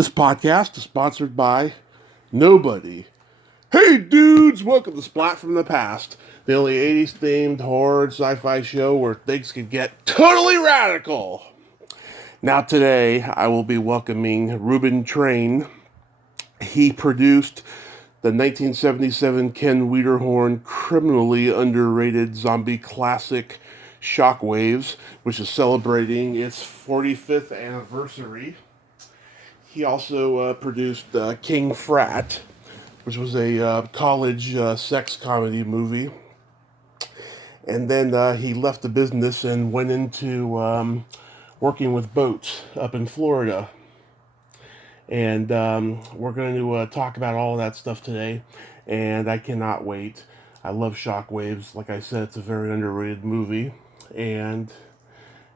This podcast is sponsored by nobody. Hey dudes, welcome to Splat from the Past, the only 80s themed horror sci-fi show where things can get totally radical. Now today, I will be welcoming Reuben Trane. He produced the 1977 Ken Wiederhorn criminally underrated zombie classic Shockwaves, which is celebrating its 45th anniversary. He also produced King Frat, which was a college sex comedy movie. And then he left the business and went into working with boats up in Florida. And we're going to talk about all of that stuff today. And I cannot wait. I love Shockwaves. Like I said, it's a very underrated movie. And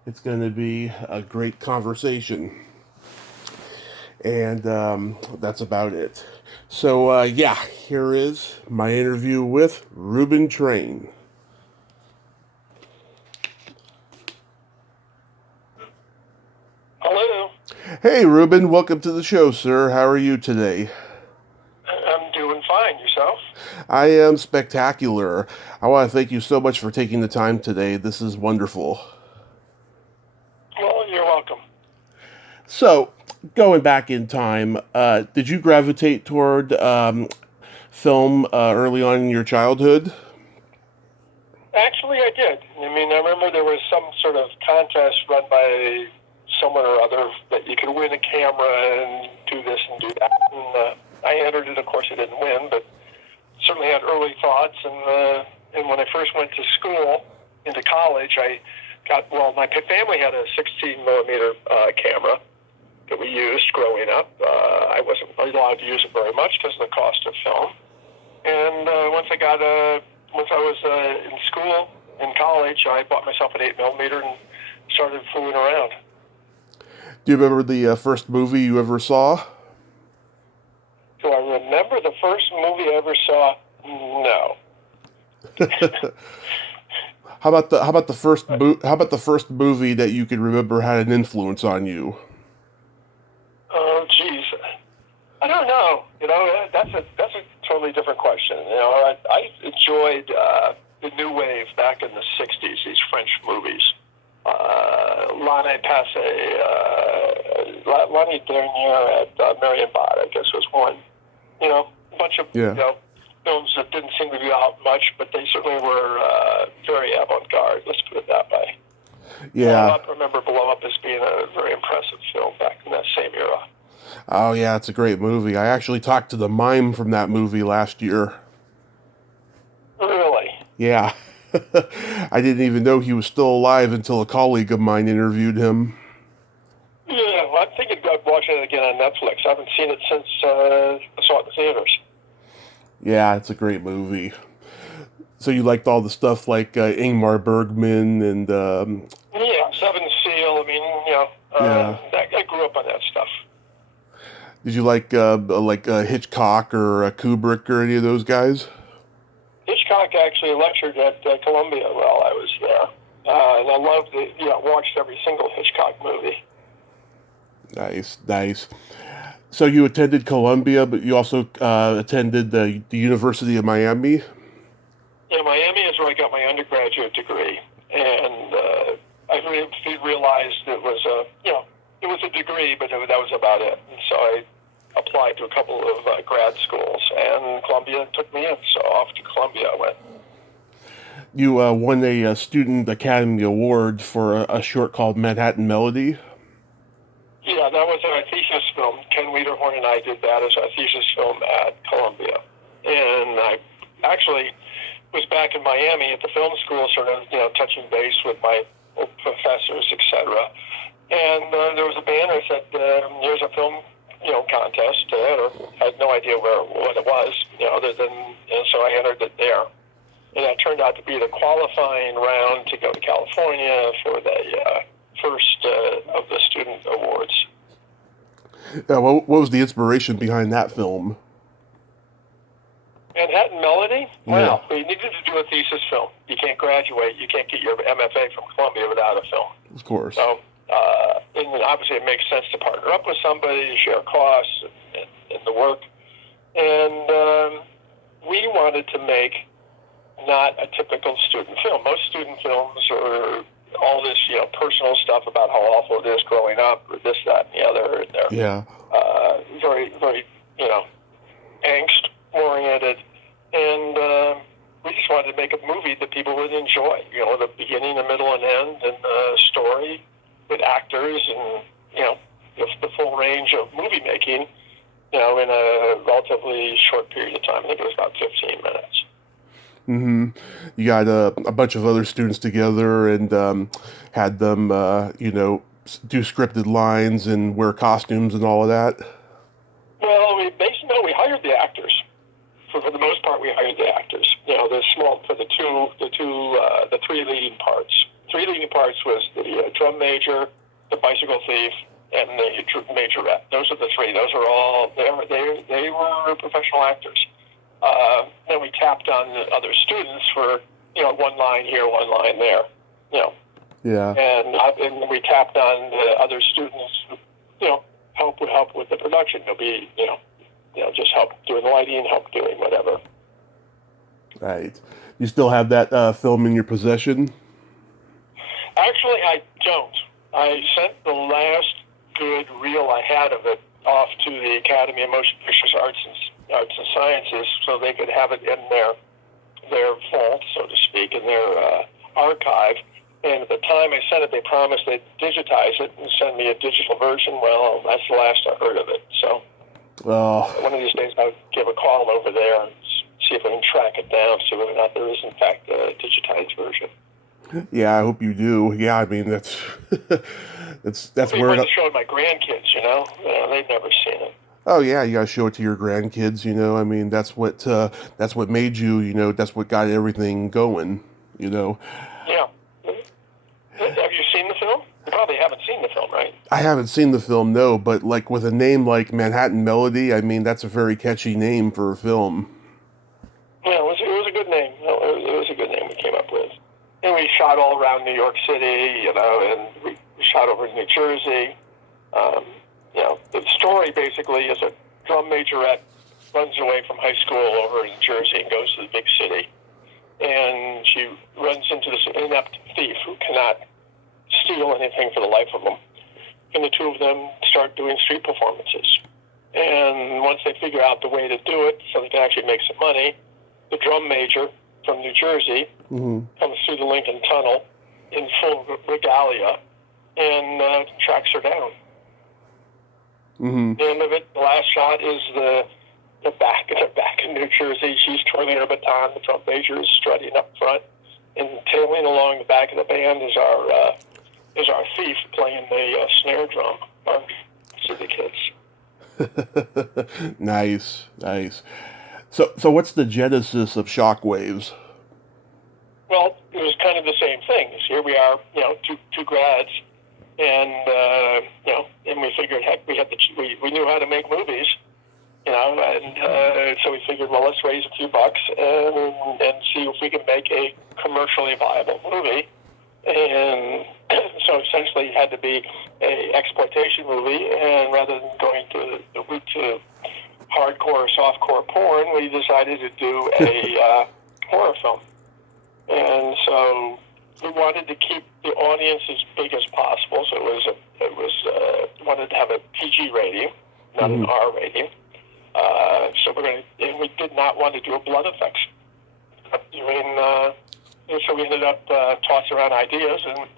it's going to be a great conversation. And that's about it. So, here is my interview with Reuben Trane. Hello. Hey, Reuben, welcome to the show, sir. How are you today? I'm doing fine. Yourself? I am spectacular. I want to thank you so much for taking the time today. This is wonderful. Well, you're welcome. So, going back in time, did you gravitate toward film early on in your childhood? Actually, I did. I remember there was some sort of contest run by someone or other that you could win a camera and do this and do that. And I entered it. Of course, I didn't win, but certainly had early thoughts. And when I first went to school, into college, my family had a 16 millimeter camera that we used growing up. I wasn't allowed to use it very much because of the cost of film. And once I was in school, in college, I bought myself an 8 millimeter and started fooling around. Do you remember the first movie you ever saw? Do I remember the first movie I ever saw? No. How about the first movie that you could remember had an influence on you? Oh, geez. I don't know. That's a totally different question. I enjoyed the new wave back in the 60s, these French movies. Lonnie Dernier at Marienbad, I guess, was one. A bunch of films that didn't seem to be out much, but they certainly were very avant-garde, let's put it that way. Yeah. I remember Blow Up as being a very impressive film back in that same era. Oh, yeah, it's a great movie. I actually talked to the mime from that movie last year. Really? Yeah. I didn't even know he was still alive until a colleague of mine interviewed him. Yeah, well, I'm thinking about watching it again on Netflix. I haven't seen it since I saw it in the theaters. Yeah, it's a great movie. So you liked all the stuff like Ingmar Bergman and... Yeah, Seven Seal. I grew up on that stuff. Did you like Hitchcock or Kubrick or any of those guys? Hitchcock actually lectured at Columbia while I was there. And I loved watched every single Hitchcock movie. Nice. So you attended Columbia, but you also attended the University of Miami? Yeah, Miami is where I got my undergraduate degree. And I realized it was a degree, but that was about it. And so I applied to a couple of grad schools, and Columbia took me in, so off to Columbia I went. You won a Student Academy Award for a short called Manhattan Melody? Yeah, that was our thesis film. Ken Wiederhorn and I did that as our thesis film at Columbia. And I actually was back in Miami at the film school, sort of, touching base with my old professors, etc. And there was a banner that said, here's a film contest, or I had no idea what it was, other than, so I entered it there. And that turned out to be the qualifying round to go to California for the first of the student awards. What was the inspiration behind that film? Manhattan Melody? Yeah. Well, we needed to do a thesis film. You can't graduate, you can't get your MFA from Columbia without a film. Of course. So And then obviously it makes sense to partner up with somebody to share costs and the work. And we wanted to make not a typical student film. Most student films are all this, personal stuff about how awful it is growing up, or this, that, and the other. And they're very, very, angst oriented. And we just wanted to make a movie that people would enjoy. The beginning, the middle, and end, and the story with actors, and the full range of movie making. In a relatively short period of time. I think it was about 15 minutes. Mm-hmm. You got a bunch of other students together and had them, do scripted lines and wear costumes and all of that. Well, we hired the actors. For the most part, we hired the actors. The three leading parts. Three leading parts was the drum major, the bicycle thief, and the majorette. Those are the three. Those are all they were professional actors. Then we tapped on the other students for one line here, one line there. Yeah. And we tapped on the other students who help with the production. They'll be just help doing lighting, help doing whatever. Right. You still have that film in your possession? Actually, I don't. I sent the last good reel I had of it off to the Academy of Motion Pictures Arts and Sciences, so they could have it in their vault, so to speak, in their archive. And at the time I sent it, they promised they'd digitize it and send me a digital version. Well, that's the last I heard of it. So one of these days I'll give a call over there and see if I can track it down, see whether or not there is in fact a digitized version. Yeah, I hope you do. Yeah, I mean that's that's I where want to show my grandkids. They've never seen it. Oh yeah, you gotta show it to your grandkids. I mean that's what made you. That's what got everything going. Yeah. Have you seen the film? You probably haven't seen the film, right? I haven't seen the film, no. But like with a name like Manhattan Melody, I mean that's a very catchy name for a film. Yeah, it was a good name. It was a good name we came up with. And we shot all around New York City, and we shot over in New Jersey. The story basically is a drum majorette runs away from high school over in Jersey and goes to the big city. And she runs into this inept thief who cannot steal anything for the life of him. And the two of them start doing street performances. And once they figure out the way to do it so they can actually make some money, the drum major from New Jersey comes through the Lincoln Tunnel in full regalia and tracks her down. The end of it, the last shot is the back in New Jersey. She's twirling her baton. The drum major is strutting up front, and tailing along the back of the band is our thief playing the snare drum to the kids. Nice. So what's the genesis of Shockwaves? Well, it was kind of the same thing. Here we are, two grads, and and we figured, heck, we knew how to make movies, and so we figured, well, let's raise a few bucks and see if we can make a commercially viable movie. And so essentially it had to be a exploitation movie, and rather than going to the route to hardcore or softcore porn, we decided to do a horror film. And so we wanted to keep the audience as big as possible. So it was wanted to have a PG rating, not an R rating. And we did not want to do a blood effects. So we ended up tossing around ideas, and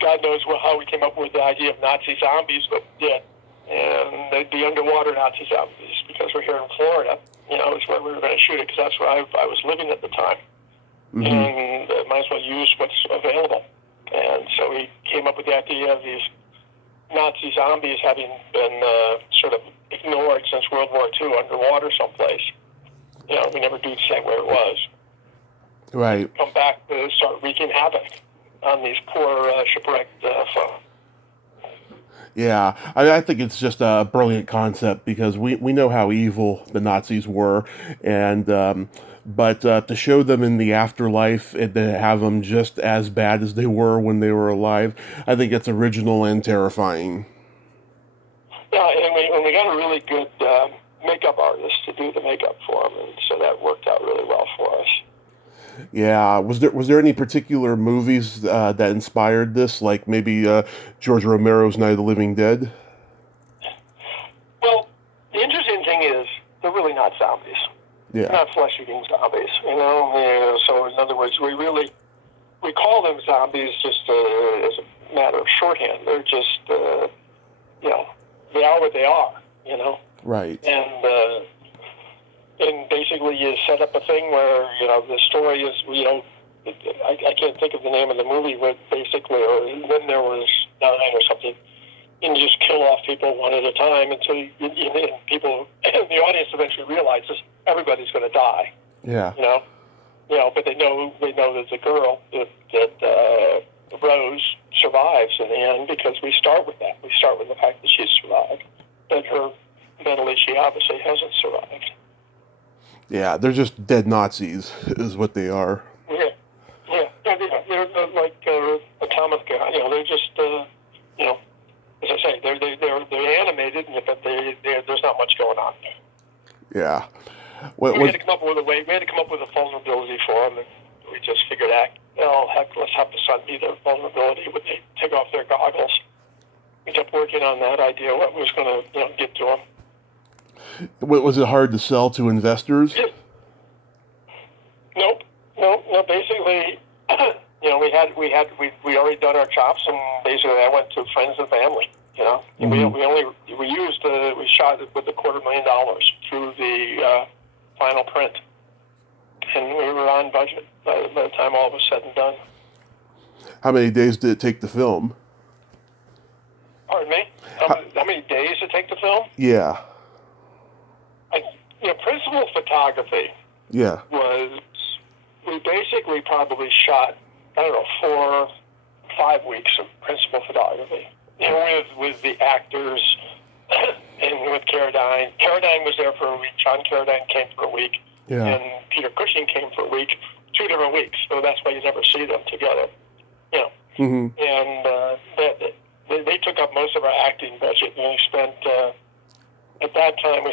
God knows how we came up with the idea of Nazi zombies, but we did. And they'd be underwater Nazi zombies, because we're here in Florida. It's where we were going to shoot it, because that's where I was living at the time. And might as well use what's available. And so we came up with the idea of these Nazi zombies having been sort of ignored since World War II underwater someplace. We never do say where it was. Right. Come back to start wreaking havoc on these poor shipwrecked folk. Yeah, I think it's just a brilliant concept, because we know how evil the Nazis were, and but to show them in the afterlife and to have them just as bad as they were when they were alive, I think it's original and terrifying. Yeah, and we got a really good makeup artist to do the makeup for him, and so that worked out really well for us. Yeah, was there any particular movies that inspired this, like maybe George Romero's Night of the Living Dead? Well, the interesting thing is they're really not zombies. Yeah. They're not flesh-eating zombies, you know. So in other words, we call them zombies just as a matter of shorthand. They're just you know, they are what they are, you know. Right. And basically you set up a thing where, you know, the story is, you know, I can't think of the name of the movie, but basically, or when there was 9 or something, and you just kill off people one at a time until and people, the audience eventually realizes everybody's going to die. Yeah. You know, but they know that the girl, that Rose survives in the end, because we start with that. We start with the fact that she's survived, but her mentally, she obviously hasn't survived. Yeah, they're just dead Nazis, is what they are. Yeah. They're like atomic. You know, they're just you know, as I say, they're animated, but there's not much going on there. Yeah. We had to come up with a way. We had to come up with a vulnerability for them, and we just figured out, well, heck, let's have the sun be their vulnerability when they take off their goggles. We kept working on that idea, what was going to, you know, get to them. Was it hard to sell to investors? Nope. Basically, you know, we already done our chops, and basically I went to friends and family. You know, and we shot it with $250,000 through the final print, and we were on budget by the time all was said and done. How many days did it take to film? Pardon me? How many days did it take to film? Yeah. Principal photography. Yeah. We basically probably shot, I don't know, 4 or 5 weeks of principal photography. You know, with the actors and with Carradine. Carradine was there for a week. John Carradine came for a week. Yeah. And Peter Cushing came for a week. 2 different weeks. So that's why you never see them together. You know. Mm-hmm. And they took up most of our acting budget. And we spent, at that time,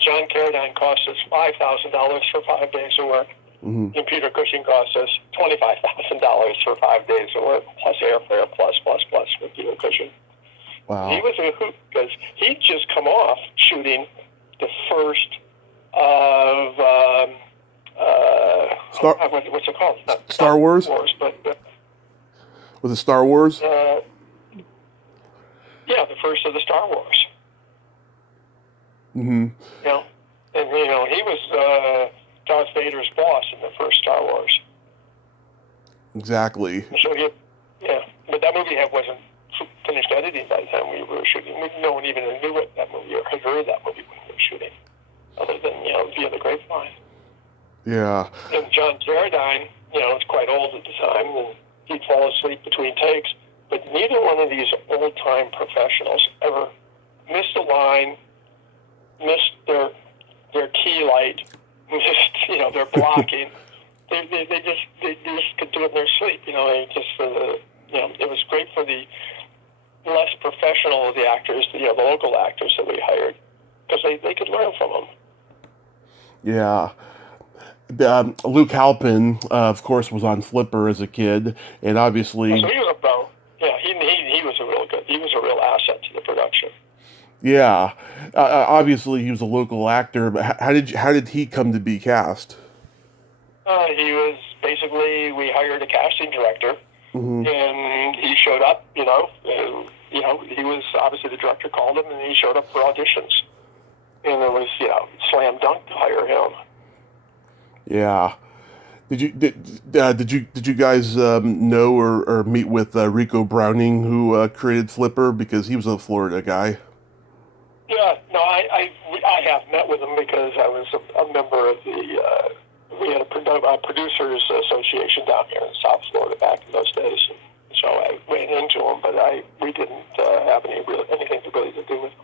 John Carradine cost us $5,000 for 5 days of work. Mm-hmm. And Peter Cushing cost us $25,000 for 5 days of work, plus airfare, plus with Peter Cushing. Wow. He was a hoot because he'd just come off shooting the first of what's it called? Star Wars? But was it Star Wars? Yeah, the first of the Star Wars. Mm-hmm. You know, and you know he was Darth Vader's boss in the first Star Wars. Exactly. So but that movie wasn't finished editing by the time we were shooting. No one even knew it, that movie, or had heard that movie when we were shooting, other than via the grapevine. Yeah. And John Carradine, was quite old at the time, and he'd fall asleep between takes. But neither one of these old-time professionals ever missed a line, missed their key light, missed their blocking. they just could do it in their sleep. It was great for the less professional of the actors, the local actors that we hired, because they could learn from them. Yeah. Luke Halpen, of course, was on Flipper as a kid, and obviously. So he was a pro. Yeah, he was a real good. He was a real asset to the production. Yeah, obviously he was a local actor, but how did he come to be cast? He was basically, we hired a casting director, mm-hmm. and he showed up. He was obviously, the director called him, and he showed up for auditions, and it was slam dunk to hire him. Yeah. Did you guys know or meet with Rico Browning, who created Flipper, because he was a Florida guy? Yeah, no, I have met with him because I was a member of the we had a producers association down here in South Florida back in those days, and so I ran into him, but we didn't have anything really to do with him.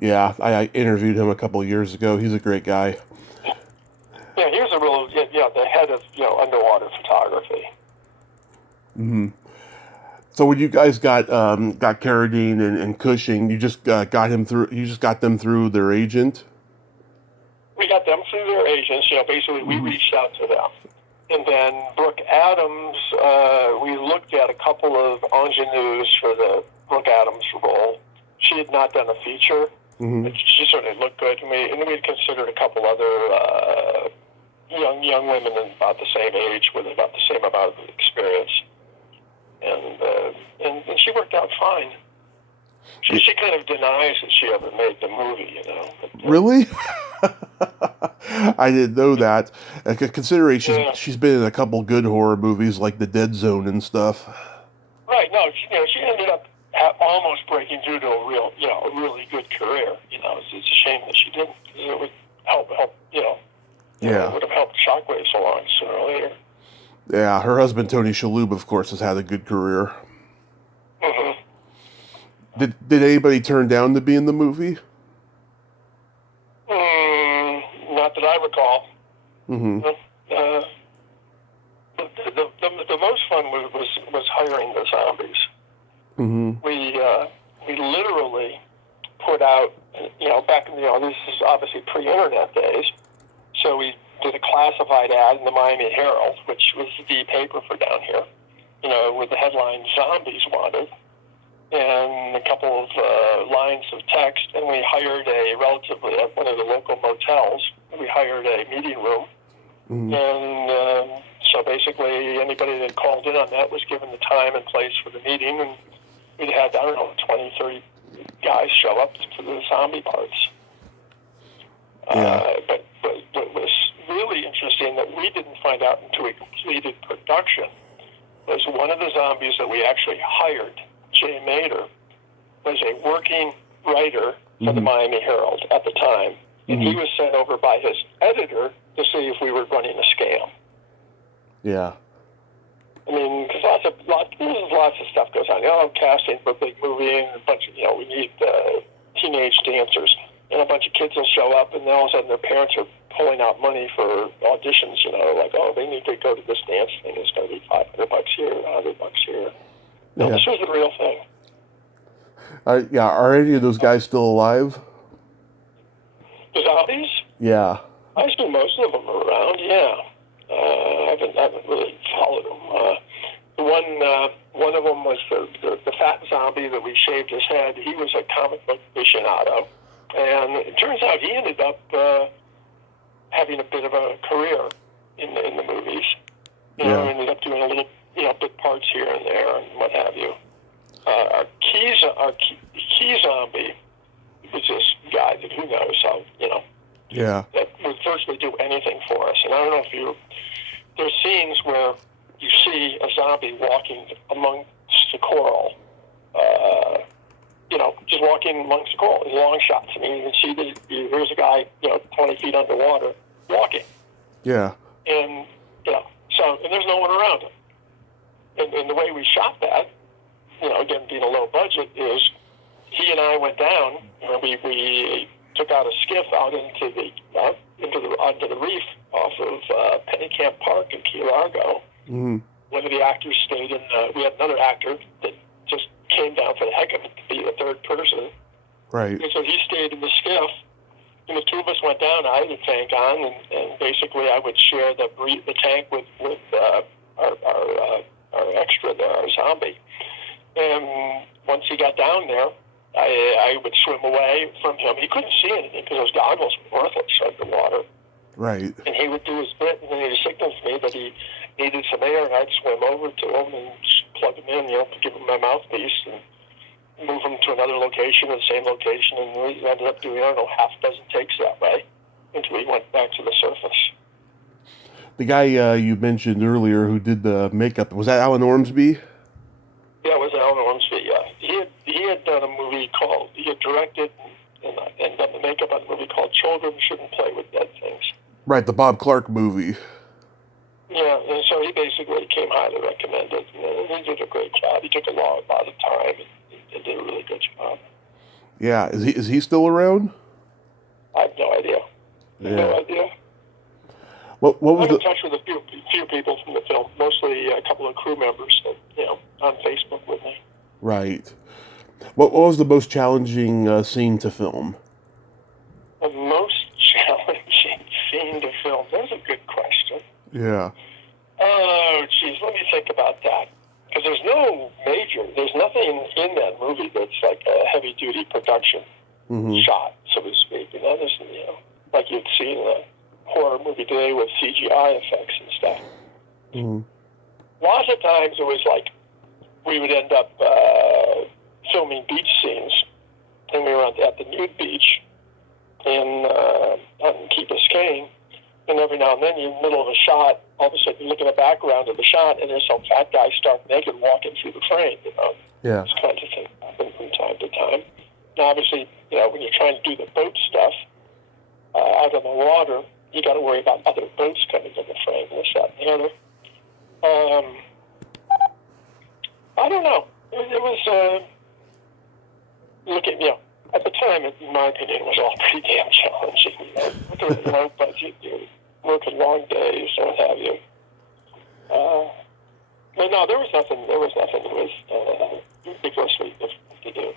Yeah, I interviewed him a couple of years ago. He's a great guy. underwater photography. Mm-hmm. So when you guys got Carradine and Cushing, you just got him through. You just got them through their agent. We got them through their agents. Basically we reached out to them, and then Brooke Adams. We looked at a couple of ingenues for the Brooke Adams role. She had not done a feature. Mm-hmm. She certainly looked good to me, and we had considered a couple other young women about the same age with about the same amount of experience, and she worked out fine. She kind of denies that she ever made the movie, But, really? I didn't know that. Considering she's been in a couple good horror movies like The Dead Zone and stuff. Right. No, she ended up almost breaking through to a really good career. It's a shame that she didn't. It would help. Yeah. It would have helped Shockwaves along sooner or later. Yeah, her husband Tony Shalhoub, of course, has had a good career. Mm-hmm. Did anybody turn down to be in the movie? Not that I recall. Mm-hmm. The most fun was hiring the zombies. Mm-hmm. We literally put out, back in this is obviously pre-internet days, so we did a classified ad in the Miami Herald, which was the paper for down here, with the headline "Zombies Wanted," and a couple of lines of text, and we hired at one of the local motels. We hired a meeting room, and so basically anybody that called in on that was given the time and place for the meeting, and we'd had, 20, 30 guys show up for the zombie parts. Yeah. But what was really interesting that we didn't find out until we completed production was one of the zombies that we actually hired, Jay Mader, was a working writer for the Miami Herald at the time, and he was sent over by his editor to see if we were running a scam. Yeah. Because lots of stuff goes on. Casting for a big movie, and a bunch of, we need teenage dancers, and a bunch of kids will show up, and then all of a sudden their parents are pulling out money for auditions. They need to go to this dance thing. It's going to be $500 here, $100 here. No, this was the real thing. Are any of those guys still alive? The zombies? Yeah. I assume most of them are around. Yeah. I haven't really followed them. One of them was the fat zombie that we shaved his head. He was a comic book aficionado, and it turns out he ended up having a bit of a career in the movies. Ended up doing a little bit parts here and there and what have you. Our key zombie was this guy that who knows how that would virtually do anything for us. And I don't know if there's scenes where you see a zombie walking amongst the coral, just walking amongst the coral in long shots. You can see that here's a guy, 20 feet underwater walking. Yeah. And, and there's no one around him. And the way we shot that, again, being a low budget, is he and I went down, and we took out a skiff out onto the reef off of Pennycamp Park in Key Largo. Mm-hmm. One of the actors stayed in. We had another actor that just came down for the heck of it to be the third person. Right. And so he stayed in the skiff, and the two of us went down. I had the tank on, and basically I would share the tank with our extra there, our zombie. And once he got down there, I would swim away from him. He couldn't see anything because those goggles were worthless underwater. Right. And he would do his bit, and then he'd signal to me that he needed some air, and I'd swim over to him and plug him in, to give him my mouthpiece and move him to another location, the same location, and we ended up doing, half a dozen takes that way until he went back to the surface. The guy you mentioned earlier who did the makeup, was that Alan Ormsby? Yeah, it was Alan Ormsby, yeah. He had done a movie he had directed and done the makeup on a movie called Children Shouldn't Play with Dead Things. Right, the Bob Clark movie. Yeah, and so he basically came highly recommended. And he did a great job. He took a lot of time and did a really good job. Yeah, is he still around? I have no idea. No idea. What was I'm in the touch with a few people from the film, mostly a couple of crew members, on Facebook with me. right? What was the most challenging scene to film? The most challenging scene to film? That's a good question. Yeah. Oh, geez, let me think about that. Because there's nothing in that movie that's like a heavy-duty production shot, so to speak. There's, like you'd see in a horror movie today with CGI effects and stuff. Lots of times it was like we would end up filming beach scenes, and we were at the nude beach on Key Biscayne, and every now and then you're in the middle of a shot, all of a sudden you look at the background of the shot, and there's some fat guy stark naked walking through the frame, Yeah. Those kinds of things happen from time to time. Now, obviously, when you're trying to do the boat stuff out on the water, you got to worry about other boats coming in the frame, this, that, and the other. I don't know. It was at the time, in my opinion, it was all pretty damn challenging. With a low budget, you're working long days, or what have you. But no, there was nothing. It was ridiculously difficult to do.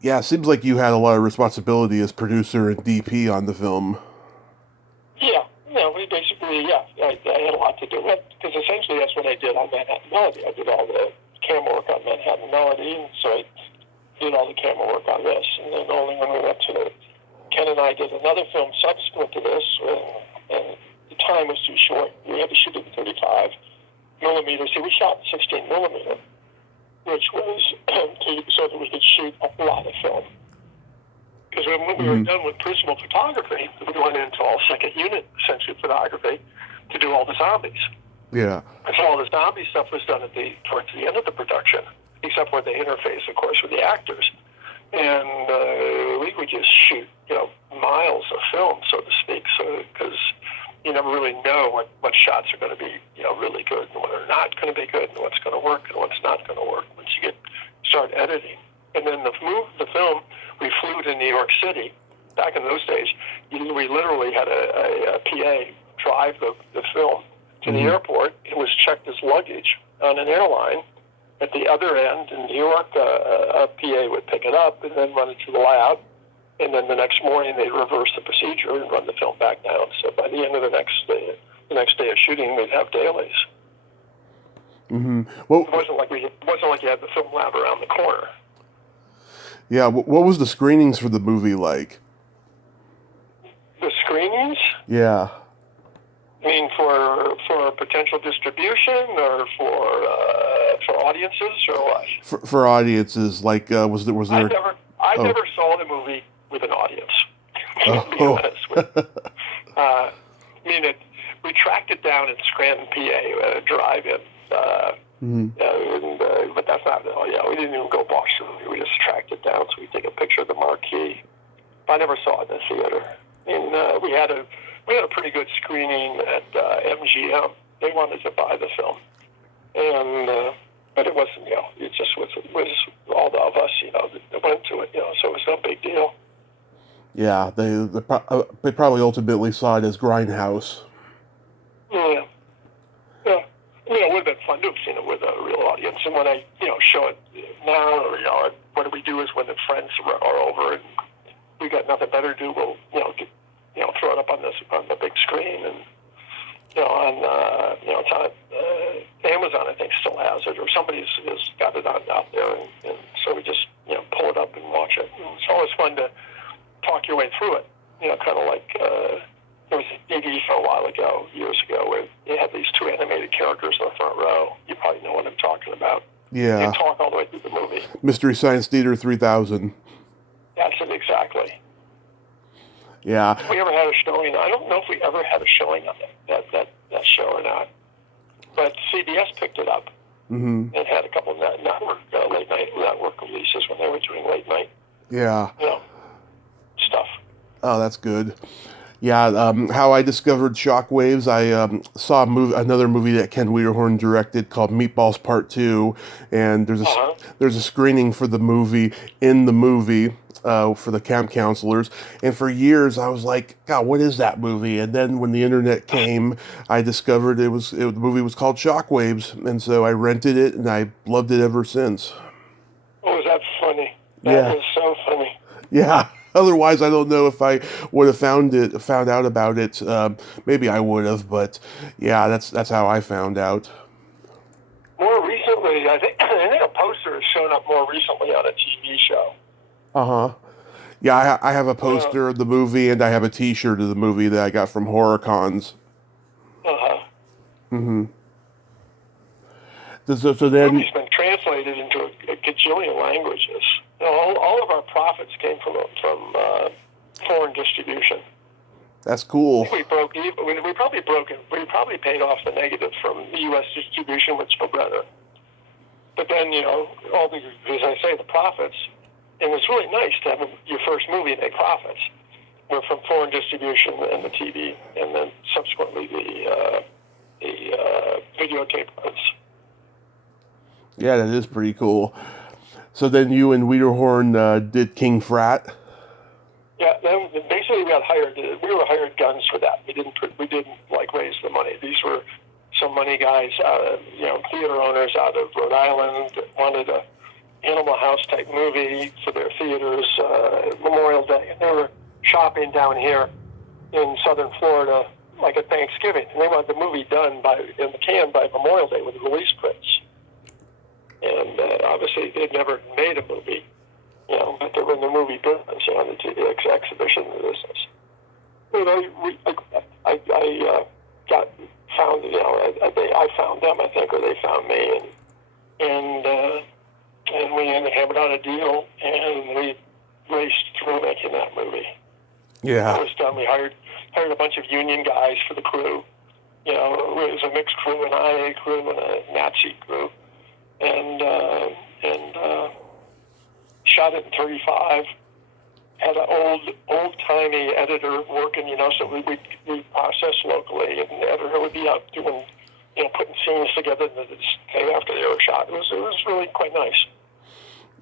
Yeah, it seems like you had a lot of responsibility as producer and DP on the film. Yeah, we basically, I had a lot to do with it, because essentially that's what I did on Manhattan Melody. I did all the camera work on Manhattan Melody, and so I did all the camera work on this. And then only when we went to Ken and I did another film subsequent to this, and the time was too short. We had to shoot it in 35 millimeter. See, we shot in 16 millimeter, which was so that we could shoot a lot of film. Because when we were done with principal photography, we went into all second unit, essentially, photography to do all the zombies. Yeah. And so all the zombie stuff was done towards the end of the production, except for the interface, of course, with the actors. And we would just shoot, miles of film, so to speak, because you never really know what shots are going to be, really good and what are not going to be good and what's going to work and what's not going to work once you start editing. And then the film, we flew to New York City. Back in those days, we literally had a PA drive the film to the airport. It was checked as luggage on an airline. At the other end in New York, a PA would pick it up and then run it to the lab. And then the next morning, they'd reverse the procedure and run the film back down. So by the end of the next day of shooting, we'd have dailies. Well, it wasn't like you had the film lab around the corner. Yeah, what was the screenings for the movie like? The screenings? Yeah. I mean, for potential distribution, or for audiences, or what? For audiences, like was there? I never saw the movie with an audience. To be honest with you. We tracked it down in Scranton, PA, drive-in. But that's not. We didn't even go watch the movie. We just tracked it down so we could take a picture of the marquee. I never saw it in the theater. And we had a pretty good screening at MGM. They wanted to buy the film, and but it wasn't. It just was all of us. That went to it. So it was no big deal. Yeah, they probably ultimately saw it as Grindhouse. Yeah. Yeah. It would have been fun to have seen it with a real audience. And when I, show it now, what do we do is when the friends are over and we got nothing better to do, we'll, throw it up on the big screen. And, it's on Amazon, I think, still has it, or somebody's got it out there. And so we just, pull it up and watch it. And it's always fun to talk your way through it, kind of like... There was a DVD for a while ago, years ago, where they had these two animated characters in the front row. You probably know what I'm talking about. Yeah. They talk all the way through the movie. Mystery Science Theater 3000. That's it, exactly. Yeah. If we ever had a showing, I don't know if we ever had a showing on that show or not. But CBS picked it up and had a couple of late night network releases when they were doing late night. Yeah. Stuff. Oh, that's good. Yeah, how I discovered Shockwaves, I saw another movie that Ken Wiederhorn directed called Meatballs Part 2, and Uh-huh. there's a screening for the movie in the movie for the camp counselors, and for years I was like, God, what is that movie? And then when the internet came, I discovered the movie was called Shockwaves, and so I rented it, and I loved it ever since. Oh, is that funny? That Yeah. is so funny. Yeah. Otherwise, I don't know if I would have found out about it. Maybe I would have, but yeah, that's how I found out. More recently, I think a poster has shown up more recently on a TV show. Uh huh. Yeah, I have a Uh poster of the movie and I have a T-shirt of the movie that I got from HorrorCons. huh. Mm-hmm. So The then, movie's been translated into a gajillion languages. You know, all of our profits came from foreign distribution. that's I cool. think we broke even. We probably paid off the negative from the U.S. distribution, which no better. But then, as I say, the profits, and it's really nice to have your first movie make profits. Were from foreign distribution and the TV, and then subsequently the videotape rights. Yeah, that is pretty cool. So then you and Wiederhorn did King Frat. Yeah, then basically we got hired. We were hired guns for that. We didn't like raise the money. These were some money guys, theater owners out of Rhode Island that wanted a Animal House type movie for their theaters Memorial Day, and they were shopping down here in southern Florida like at Thanksgiving, and they wanted the movie done in the can by Memorial Day with release prints. And obviously they'd never made a movie, but they were in the movie business, the exhibition business. And I got found, I found them, I think, or they found me, and we hammered out a deal, and we raced through making that movie. Yeah. It was done. We hired a bunch of union guys for the crew. It was a mixed crew, an IA crew, and a Nazi crew, and shot it in 35. Had an old timey editor working, so we processed locally, and the editor would be out doing, putting scenes together the day after they were shot. It was really quite nice.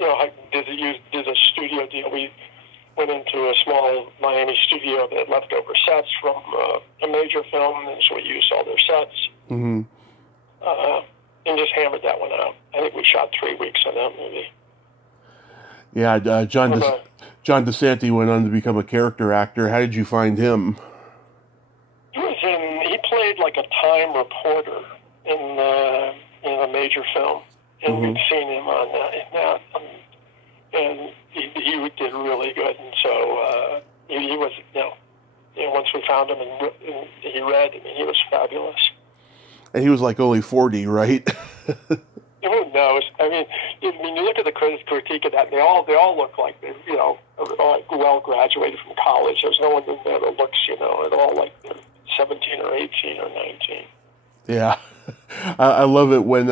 I did a studio deal. We went into a small Miami studio that had leftover sets from a major film, and so we used all their sets. Mm-hmm. And just hammered that one out. I think we shot 3 weeks on that movie. Yeah, John DeSanti went on to become a character actor. How did you find him? He played like a Time reporter in a major film, and Mm-hmm. we'd seen him on that, and he did really good. And so he was, once we found him and he read, he was fabulous. And he was like only 40, right? Who knows? I mean, you look at the critique of that, and they all look like they're, like well graduated from college. There's no one in there that looks, at all like they're 17 or 18 or 19. Yeah. I love it when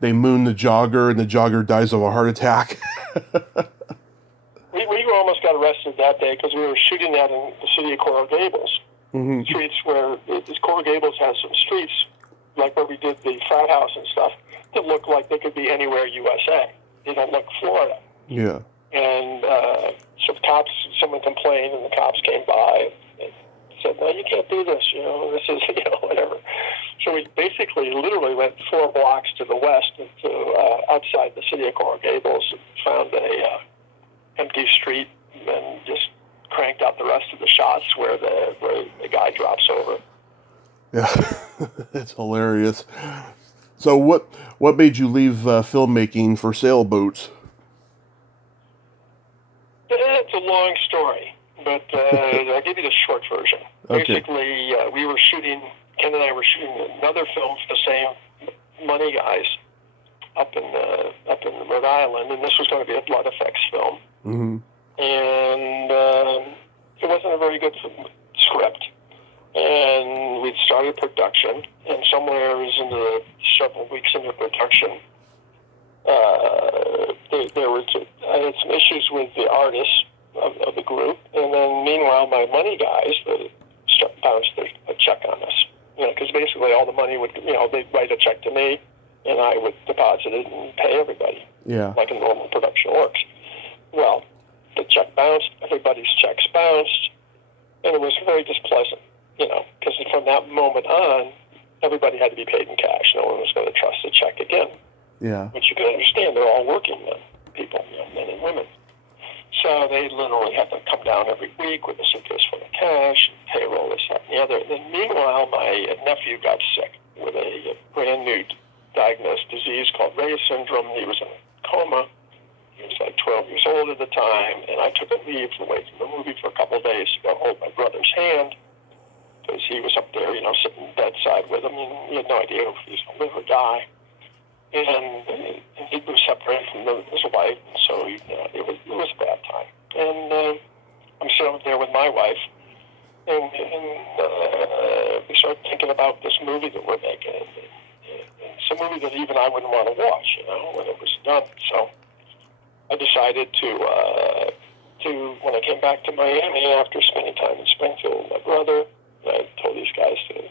they moon the jogger and the jogger dies of a heart attack. We almost got arrested that day because we were shooting that in the city of Coral Gables. Mm-hmm. Streets where Coral Gables has some streets, like where we did the frat house and stuff, that look like they could be anywhere USA. They don't look Florida. Yeah. And so someone complained, and the cops came by and said, "No, you can't do this. This is, whatever." So we basically literally went 4 blocks to the west into outside the city of Coral Gables and found a empty street and just cranked out the rest of the shots where the guy drops over. Yeah. It's hilarious. So what made you leave filmmaking for sailboats? It's a long story, but I'll give you the short version. Okay. Basically, Ken and I were shooting another film for the same money guys up in Rhode Island, and this was going to be a blood effects film. Mm-hmm. And it wasn't a very good script. And we'd started production, and somewhere into several weeks into production, I had some issues with the artists of the group, and then meanwhile my money guys, the because basically all the money would, they'd write a check to me, and I would deposit it and pay everybody. Yeah. Like a normal production works. Well, the check bounced, everybody's checks bounced, and it was very displeasant, because from that moment on, everybody had to be paid in cash. No one was going to trust a check again. Yeah. Which you can understand, they're all working men, people, men and women. So they literally had to come down every week with a suitcase full of cash, payroll, this, that, and the other. And then meanwhile, my nephew got sick with a brand new diagnosed disease called Ray's syndrome. He was in a coma. He was like 12 years old at the time, and I took a leave away from the movie for a couple of days to go hold my brother's hand, because he was up there, sitting bedside with him, and he had no idea if he was going to live or die. And he was separated from his wife, and so it was a bad time. And I'm sitting up there with my wife, and we started thinking about this movie that we're making. And it's a movie that even I wouldn't want to watch, when it was done. So I decided to when I came back to Miami after spending time in Springfield with my brother, I told these guys to,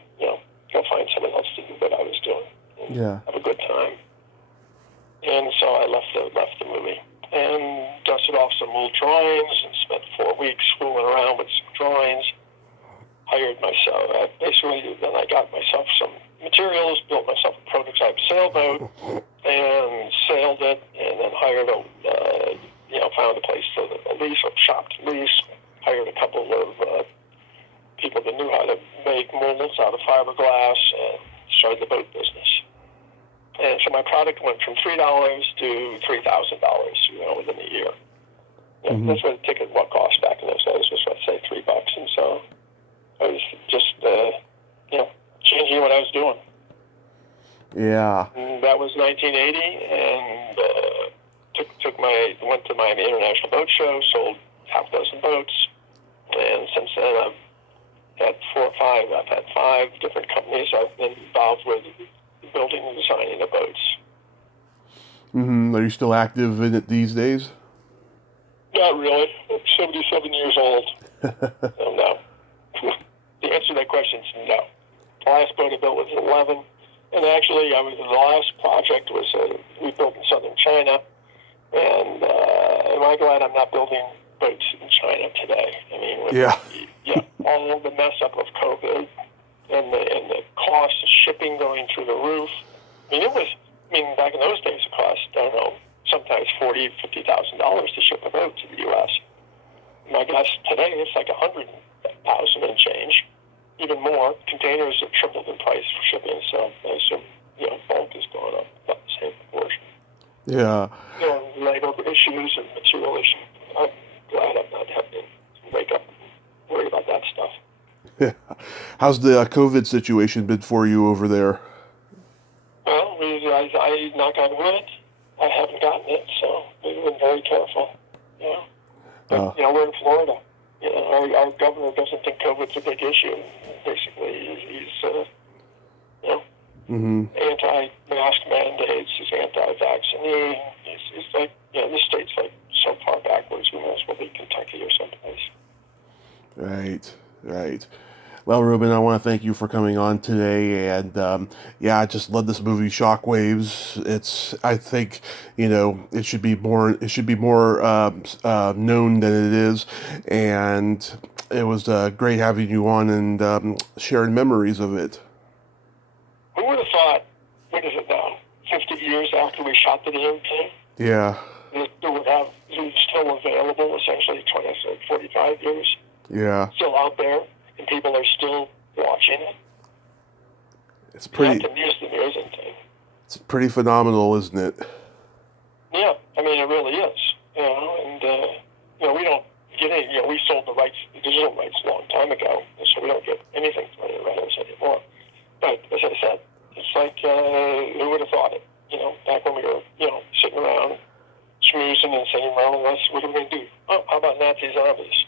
go find someone else to do what I was doing. Yeah. Have a good time. And so I left the movie and dusted off some old drawings and spent 4 weeks fooling around with some drawings. Hired myself, basically, then I got myself some materials, built myself a prototype sailboat, and sailed it, and then hired found a place to lease, a shop to lease, hired a couple of people that knew how to make molds out of fiberglass, and started the boat business. And so my product went from $3 to $3,000, within a year. Mm-hmm. That's what a ticket cost back in those days was, let's say, $3. And so I was just, changing what I was doing. Yeah. And that was 1980, and went to Miami International Boat Show, sold half a dozen boats, and since then I've had 5 different companies I've been involved with, building and designing the boats. Mm-hmm. Are you still active in it these days? Not really. I'm 77 years old. No. The answer to that question is no. The last boat I built was 11. And actually, the last project was we built in southern China. And am I glad I'm not building boats in China today? I mean, all the mess up of COVID and the cost of shipping going through the roof. Back in those days, it cost, I don't know, sometimes $40,000, $50,000 to ship a boat to the U.S. My guess today, it's like $100,000 and change, even more. Containers have tripled in price for shipping, so I assume, bulk is going up about the same proportion. Yeah. Labor issues and material issues. I'm glad I'm not having to wake up and worry about that stuff. Yeah. How's the COVID situation been for you over there? Well, I knock on wood. I haven't gotten it, so we've been very careful. But we're in Florida. Our governor doesn't think COVID's a big issue. Basically, he's anti-mask mandates. He's anti-vaccine. He's like, this state's like so far backwards. We might as well be Kentucky or someplace. Right. Well, Reuben, I want to thank you for coming on today, and I just love this movie, Shockwaves. I think, it should be more known than it is, and it was great having you on and sharing memories of it. Who would have thought? What is it now? 50 years after we shot the damn thing? Yeah. It was still available, essentially 45 years. Yeah. Still out there. And people are still watching it. It's pretty. That to me is the amazing thing. It's pretty phenomenal, isn't it? Yeah, it really is. And we don't get any. We sold the digital rights a long time ago, so we don't get anything from the writers anymore. But as I said, it's like who would have thought it? Back when we were, sitting around schmoozing and saying, "Well, what are we going to do? Oh, how about Nazi zombies?"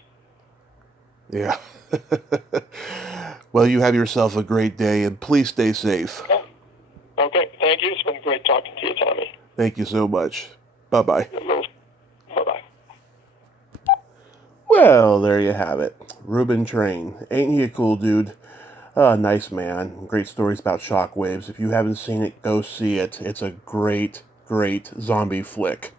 Yeah. Well, you have yourself a great day, and please stay safe. Yeah. Okay, thank you. It's been great talking to you, Tommy. Thank you so much. Bye-bye. Bye-bye. Well, there you have it. Reuben Trane. Ain't he a cool dude? Nice man. Great stories about shockwaves. If you haven't seen it, go see it. It's a great, great zombie flick.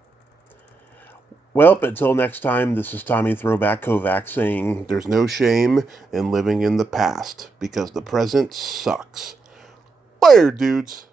Well, until next time, this is Tommy Throwback Kovac saying there's no shame in living in the past because the present sucks. Later, dudes.